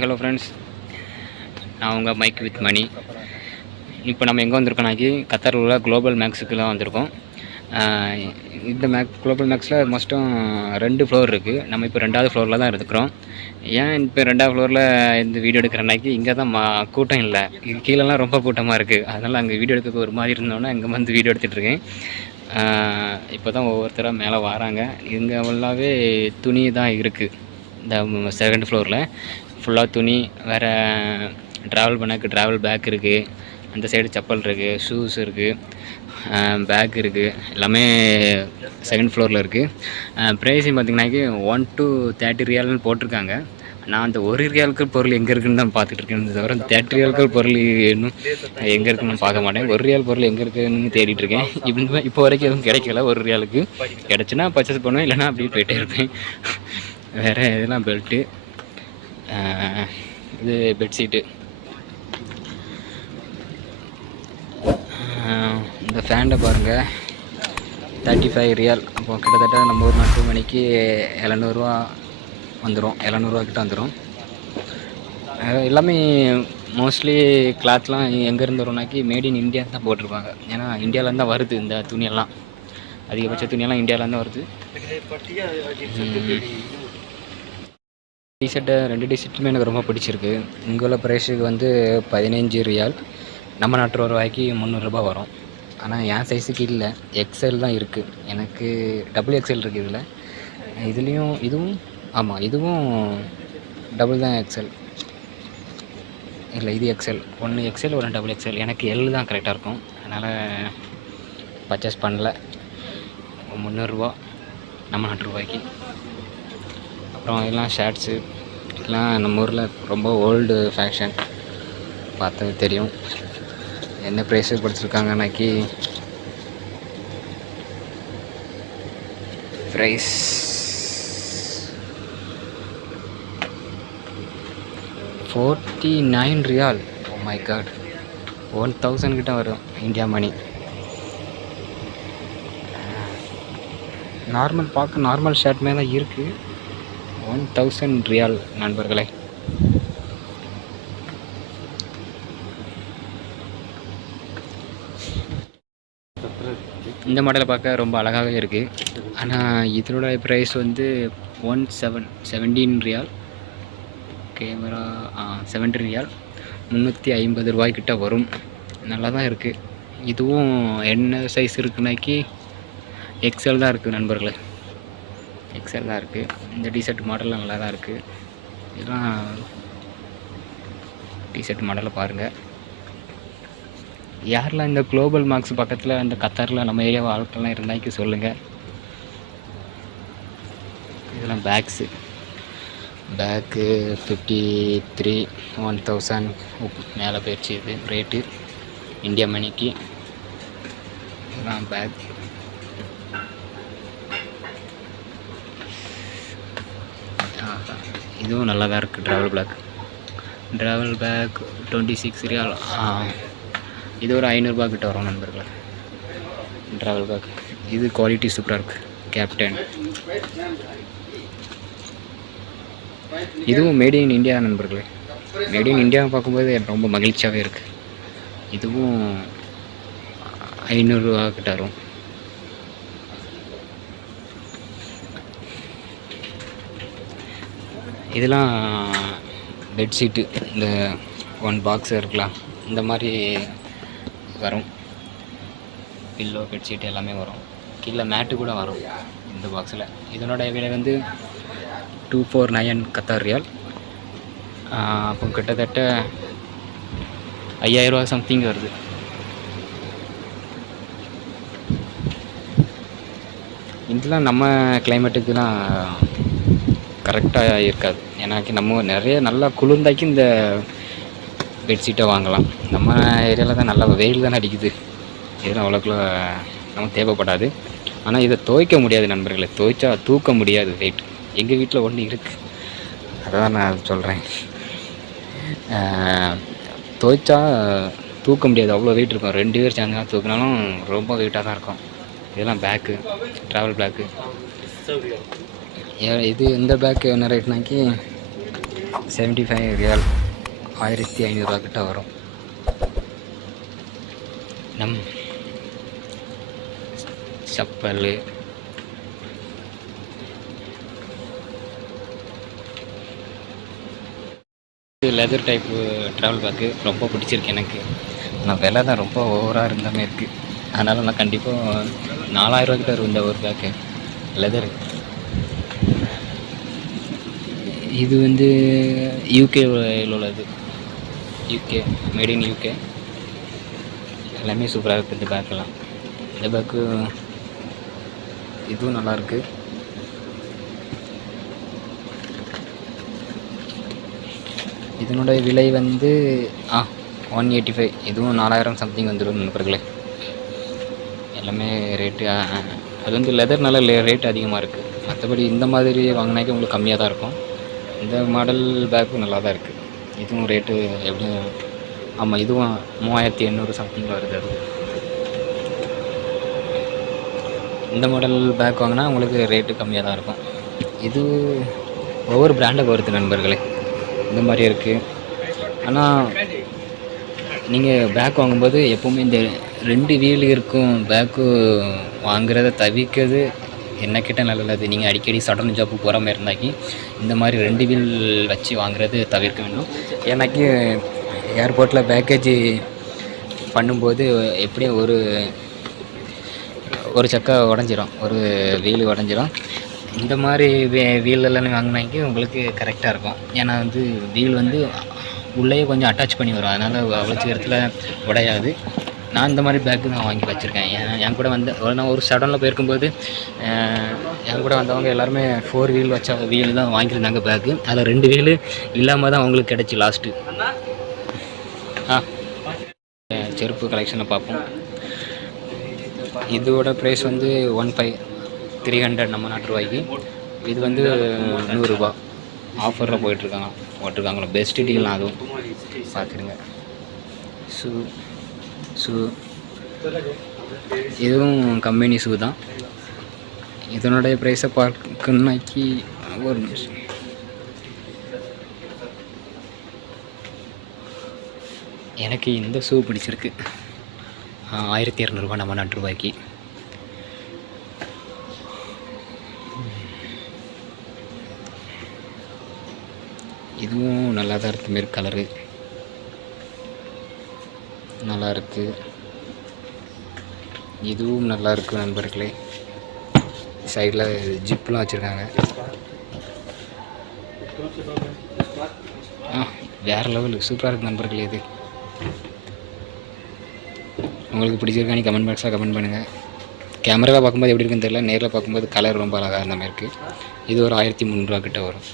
Hello friends, நான் உங்கள் mic with மணி. இப்போ நம்ம எங்கே வந்திருக்கோம்னாக்கி கத்தாரில் உள்ள குளோபல் மேக்ஸுக்குலாம் வந்திருக்கோம். இந்த குளோபல் மேக்ஸில் மொத்தம் 2 ஃப்ளோர் இருக்குது. நம்ம இப்போ 2வது ஃப்ளோரில் தான் இருக்கிறோம். ஏன் இப்போ 2வது ஃப்ளோரில் இந்த வீடியோ எடுக்கிறேன்னாக்கி இங்கே தான் கூட்டம் இல்லை, கீழெல்லாம் ரொம்ப கூட்டமாக இருக்குது. அதனால் அங்கே வீடியோ எடுக்க ஒரு மாதிரி இருந்தோன்னா இங்கே வந்து வீடியோ எடுத்துகிட்ருக்கேன். இப்போ தான் ஒவ்வொருத்தராக மேலே வராங்க. இங்கே ஃபுல்லாகவே துணி தான் இருக்குது. இந்த 2nd ஃப்ளோரில் ஃபுல்லாக துணி, வேறு ட்ராவல் பண்ணக்கு ட்ராவல் பேக் இருக்குது, அந்த சைடு செப்பல் இருக்குது, ஷூஸ் இருக்குது, பேக் இருக்குது, எல்லாமே 2nd ஃப்ளோரில் இருக்குது. ப்ரைஸிங் பார்த்திங்கனாக்கி 1 to 30 ரியால்னு போட்டிருக்காங்க. நான் அந்த 1 ரியாலுக்கு பொருள் எங்கே இருக்குன்னு தான் பார்த்துட்டு இருக்கேன். தவிர 30 ரியாலுக்கு பொருள் இன்னும் எங்கே இருக்குன்னு பார்க்க மாட்டேன். 1 ரியால் பொருள் எங்கே இருக்குன்னு தேடிட்டு இருக்கேன். இப்போ வரைக்கும் எதுவும் கிடைக்கல. 1 ரியாலுக்கு கிடச்சுன்னா பர்ச்சேஸ் பண்ணுவேன், இல்லைனா அப்படியே போயிட்டே இருப்பேன். வேறு இதெல்லாம் பெல்ட்டு, இது பெட்ஷீட்டு, இந்த ஃபேண்டை பாருங்கள், 35 ரியால். அப்போ கிட்டத்தட்ட நம்ம ஊர் நாட்டு மணிக்கு 700 வந்துடும், 700 கிட்ட வந்துடும். எல்லாமே மோஸ்ட்லி கிளாத்லாம் எங்கேருந்து வரும்னாக்கி மேட் இன் இந்தியா தான் போட்டிருப்பாங்க. ஏன்னா இந்தியாவிலேருந்து தான் வருது இந்த துணியெல்லாம், அதிகபட்ச துணியெல்லாம் இந்தியாவிலேருந்து வருது. டிஷர்ட்டு 2 டிஷர்ட்டுமே எனக்கு ரொம்ப பிடிச்சிருக்கு. இங்கே உள்ள ப்ரைஸுக்கு வந்து 15 ரியால், நம்ம நாட்டு ரூபாய்க்கு 300 ரூபாய் வரும். ஆனால் என் சைஸுக்கு இல்லை, எக்ஸ்எல் தான் இருக்குது. எனக்கு டபுள் எக்ஸ்எல் இருக்குது இதில். இதுவும் ஆமாம், இதுவும் டபுள் தான் எக்ஸ்எல். இல்லை, இது எக்ஸ்எல். 1 XL 1 double XL. எனக்கு எல் தான் கரெக்டாக இருக்கும். அதனால் பர்ச்சேஸ் பண்ணல. 300 ரூபா நம்ம நாட்டு ரூபாய்க்கு. அப்புறம் இதெல்லாம் ஷர்ட்ஸு, இதெல்லாம் நம்ம ஊரில் ரொம்ப ஓல்டு ஃபேஷன், பார்த்தது தெரியும். என்ன ப்ரைஸுக்கு படிச்சிருக்காங்கன்னாக்கி price 49 riyal. Oh my God, 1000 கிட்ட வரும் இந்தியா மணி. நார்மல் ஷர்ட் மேலே தான் இருக்குது. 1000 ரியால் நண்பர்களே. இந்த மாடலை பார்க்க ரொம்ப அழகாகவே இருக்குது. ஆனால் இதனோட ப்ரைஸ் வந்து 17 ரியால். கேமரா 70 ரியால், 350 ரூபாய்க்கிட்ட வரும். நல்லா தான் இருக்குது. இதுவும் என்ன சைஸ் இருக்குனாக்கி எக்ஸ்எல் தான் இருக்குது நண்பர்களே, எக்ஸ்எல் தான் இருக்குது. இந்த டிஷர்ட் மாடல்லாம் நல்லா தான் இருக்குது. இதெல்லாம் டிஷர்ட் மாடலை பாருங்கள். யாரெல்லாம் இந்த குளோபல் மார்க்ஸ் பக்கத்தில் இந்த கத்தாரில் நம்ம ஏரியா ஆட்கள்லாம் இருந்தாக்கி சொல்லுங்கள். இதெல்லாம் பேக்கு 53 1000 மேலே போயிடுச்சு. இது ரேட்டு இந்தியா மணிக்கு. இதெல்லாம் பேக். இதுவும் நல்லா தான் இருக்குது. ட்ராவல் பேக் 26 ரியால். இது ஒரு 500 ரூபா கிட்ட வரும் நண்பர்களே, ட்ராவல் பேக். இது குவாலிட்டி சூப்பராக இருக்குது. கேப்டன், இதுவும் மேட் இன் இந்தியா நண்பர்களே. மேட் இன் இந்தியாவை பார்க்கும்போது எனக்கு ரொம்ப மகிழ்ச்சியாகவே இருக்குது. இதுவும் 500 ரூபா கிட்ட வரும். இதெல்லாம் பெட்ஷீட்டு, இந்த 1 பாக்ஸ் இருக்கலாம், இந்த மாதிரி வரும். பில்லோ, பெட்ஷீட் எல்லாமே வரும். கீழே மேட்டு கூட வரும் இந்த பாக்ஸில். இதனோட விலை வந்து 249 கத்தார் ரியால். அப்போ கிட்டத்தட்ட 5000 ரூபா சம்திங் வருது. இதெல்லாம் நம்ம கிளைமேட்டுக்குலாம் கரெக்டாக இருக்காது. ஏன்னாக்கி நம்ம நிறைய நல்லா குளிர்ந்தாக்கி இந்த பெட்ஷீட்டை வாங்கலாம். நம்ம ஏரியாவில் தான் நல்லா வெயில் தானே அடிக்குது. இதெல்லாம் அவ்வளோக்குள்ள நமக்கு தேவைப்படாது. ஆனால் இதை துவைக்க முடியாது நண்பர்களே. துவைச்சா தூக்க முடியாது வெயிட். எங்கள் வீட்டில் ஒன்று இருக்குது, அதை தான் நான் சொல்கிறேன். துவைச்சா தூக்க முடியாது, அவ்வளோ வெயிட் இருக்கும். 2 பேர் சேர்ந்து தூக்கினாலும் ரொம்ப வெயிட்டாக தான் இருக்கும். இதெல்லாம் பேக்கு, ட்ராவல் பேக்கு. இது இந்த பேக்கு என்ன ரேட்னாக்கி 75 ரியால், 1500 கிட்ட வரும். நம் சப்பல் லெதர் டைப்பு ட்ராவல் பேக்கு ரொம்ப பிடிச்சிருக்கு எனக்கு. ஆனால் விலை தான் ரொம்ப ஓவராக இருந்தாமே இருக்குது. அதனால் நான் கண்டிப்பாக 4000 கிட்ட இருக்கும் இந்த ஒரு பேக்கு லெதரு. இது வந்து யூகேவில் உள்ளது, யூகே, மேட் இன் யூகே. எல்லாமே சூப்பராக இருக்குது இந்த பேக்கெல்லாம். இந்த பேக்கு இதுவும் நல்லாயிருக்கு. இதனுடைய விலை வந்து 185. இதுவும் 4000 சம்திங் வந்துடும் நண்பர்களே. எல்லாமே ரேட்டு அது வந்து லெதர்னால ரேட் அதிகமாக இருக்குது. மற்றபடி இந்த மாதிரி வாங்கினாக்கி உங்களுக்கு கம்மியாக தான் இருக்கும். இந்த மாடல் பேக்கும் நல்லா தான் இருக்குது. இதுவும் ரேட்டு எப்படி, ஆமாம், இதுவும் 3800 சம்திங் வருது. அது இந்த மாடல் பேக் வாங்கினா உங்களுக்கு ரேட்டு கம்மியாக தான் இருக்கும். இது ஒவ்வொரு பிராண்டை பொறுத்து நண்பர்களே இந்த மாதிரி இருக்குது. ஆனால் நீங்கள் பேக் வாங்கும்போது எப்போவுமே இந்த 2 வீல் இருக்கும் பேக்கு வாங்குறத தவிர்க்கிறது என்ன கிட்ட நல்லது. நீங்கள் அடிக்கடி சடன் ஜாப்பு போகிற மாதிரி இருந்தாக்கி இந்த மாதிரி 2 வீல் வச்சு வாங்குறது தவிர்க்க வேண்டும். ஏன்னாக்கி ஏர்போர்ட்டில் பேக்கேஜ் பண்ணும்போது எப்படியும் ஒரு சக்கை உடஞ்சிரும், ஒரு வீல் உடஞ்சிரும். இந்த மாதிரி வீலெல்லாம் வாங்கினாக்கி உங்களுக்கு கரெக்டாக இருக்கும். ஏன்னா வந்து வீல் வந்து உள்ளேயே கொஞ்சம் அட்டாச் பண்ணி வரும், அதனால் அவ்வளோ சீக்கிரத்தில் உடையாது. நான் இந்த மாதிரி பேக்கு தான் வாங்கி வச்சுருக்கேன். என் கூட நான் ஒரு சடனில் போயிருக்கும்போது என் கூட வந்தவங்க எல்லாருமே 4 வீல் வச்ச வீல் தான் வாங்கியிருந்தாங்க பேக்கு. அதில் 2 வீலு இல்லாமல் தான் அவங்களுக்கு கிடச்சி லாஸ்ட்டு. செருப்பு கலெக்ஷனை பார்ப்போம். இதோட ப்ரைஸ் வந்து 300 நம்ம நாட்டு ரூபாய்க்கு. இது வந்து 100 ரூபா ஆஃபரில் போட்டிருக்காங்களா. Best deal. அதுவும் பார்த்துருங்க. ஷூ இதுவும் கம்பெனி ஷூ தான். இதனுடைய ப்ரைஸை பார்க்கணுன்னாக்கி ஒரு நிமிஷம். எனக்கு இந்த ஷூ பிடிச்சிருக்கு. 1200 ரூபா நம்ம நாட்டு ரூபாய்க்கு. இதுவும் நல்லா தான் இருக்குது. மாரி கலரு நல்லா இருக்குது. இதுவும் நல்லா இருக்குது நண்பர்களே. சைடில் ஜிப்லாம் வச்சுருக்காங்க. வேறு லெவலு சூப்பராக இருக்குது நண்பர்களே. இது உங்களுக்கு பிடிச்சிருக்கானே கமெண்ட் பாக்ஸாக கமெண்ட் பண்ணுங்கள். கேமராவில் பார்க்கும்போது எப்படி இருக்குன்னு தெரியல, நேரில் பார்க்கும்போது கலர் ரொம்ப அழகாக இருந்த மாதிரி இருக்குது. இது ஒரு 1300 கிட்ட வரும்.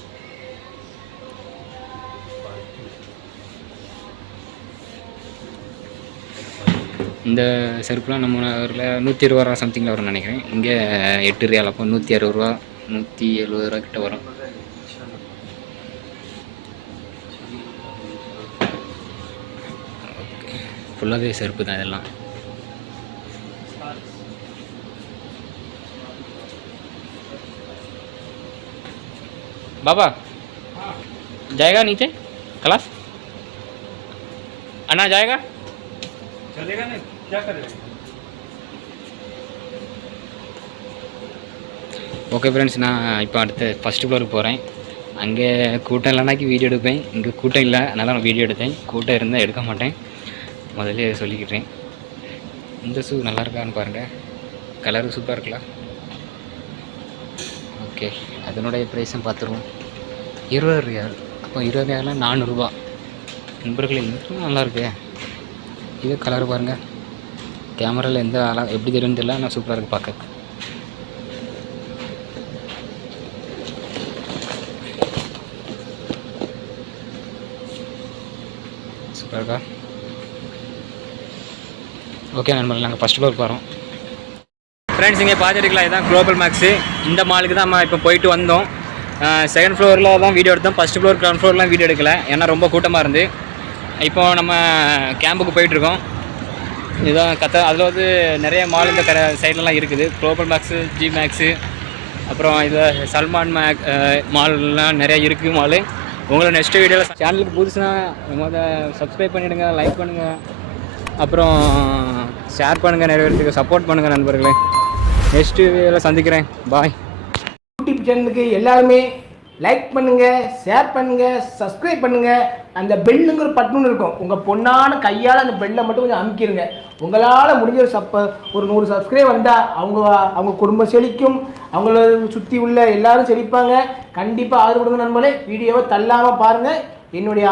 இந்த செருப்புலாம் நம்ம ஊரில் 120 ரூபா சம்திங்கில் வரும்னு நினைக்கிறேன். இங்கே 8 ரியால், அப்போ 160 ரூபா 170 ரூபா கிட்ட வரும். ஃபுல்லாகவே செருப்பு தான் இதெல்லாம். बाबा जाएगा नीचे क्लास? अन्ना जाएगा? चलेगा नहीं, क्या करेगा? ஓகே ஃப்ரெண்ட்ஸ், நான் இப்போ அடுத்து ஃபஸ்ட்டு ஃப்ளோருக்கு போகிறேன். அங்கே கூட்டம் இல்லைனாக்கி வீடியோ எடுப்பேன். இங்கே கூட்டம் இல்லை, அதனால் நான் வீடியோ எடுத்தேன். கூட்டம் இருந்தால் எடுக்க மாட்டேன், முதல்ல சொல்லிக்கிட்டேன். இந்த ஷூ நல்லா இருக்கான்னு பாருங்கள், கலரு சூப்பராக இருக்குல்ல. ஓகே, அதனுடைய ப்ரைஸும் பார்த்துருவோம். 20 ரியால். அப்போ 20 ரியாலில் 400 ரூபா நண்பர்களே. இதுவும் நல்லாயிருக்கு. இது கலர் பாருங்கள், கேமராவில் எந்த எப்படி தெரியும்னு தெரியல, ஆனால் சூப்பராக இருக்குது பார்க்க. சூப்பராக இருக்கா? ஓகே நண்பர்கள், நாங்கள் ஃபஸ்ட் ஃப்ளோர் போகிறோம். ஃப்ரெண்ட்ஸ், இங்கே பார்த்துருக்கலாம், இதுதான் குளோபல் மேக்ஸு. இந்த மாலுக்கு தான் நம்ம இப்போ போயிட்டு வந்தோம். செகண்ட் ஃப்ளோரில் தான் வீடியோ எடுத்தோம். ஃபஸ்ட் ஃப்ளோர், கிரவுண்ட் ஃப்ளோர்லாம் வீடியோ எடுக்கலை, ஏன்னா ரொம்ப கூட்டமாக இருந்து. இப்போ நம்ம கேம்புக்கு போயிட்டுருக்கோம். இதுதான் அதில் வந்து நிறைய மால் இந்த சைட்லலாம் இருக்குது. குளோபல் மேக்ஸு, ஜி மேக்ஸு, அப்புறம் இதில் சல்மான் மால்லாம் நிறையா இருக்குது மாலு. உங்களை நெக்ஸ்ட் வீடியோவில் சேனலுக்கு புதுசுனா சப்ஸ்கிரைப் பண்ணிவிடுங்க, லைக் பண்ணுங்கள், அப்புறம் ஷேர் பண்ணுங்கள், நிறைய பேருக்கு சப்போர்ட் பண்ணுங்கள் நண்பர்களே. நெக்ஸ்ட் வீடியோவில் சந்திக்கிறேன். பாய். யூடியூப் சேனலுக்கு எல்லாருமே லைக் பண்ணுங்கள், ஷேர் பண்ணுங்கள், சப்ஸ்கிரைப் பண்ணுங்கள். அந்த பெல்லுங்கிற பட்டன் இருக்கும், உங்கள் பொண்ணான கையால் அந்த பெல்லை மட்டும் கொஞ்சம் அமுக்கிடுங்க. உங்களால் முடிஞ்ச ஒரு 100 சப்ஸ்கிரைப் வந்தால் அவங்க குடும்பம் செழிக்கும், அவங்கள சுற்றி உள்ள எல்லாரும் செழிப்பாங்க. கண்டிப்பாக ஆதரவு கொடுங்க நண்பர்களே. வீடியோவை தள்ளாமல் பாருங்கள். என்னுடைய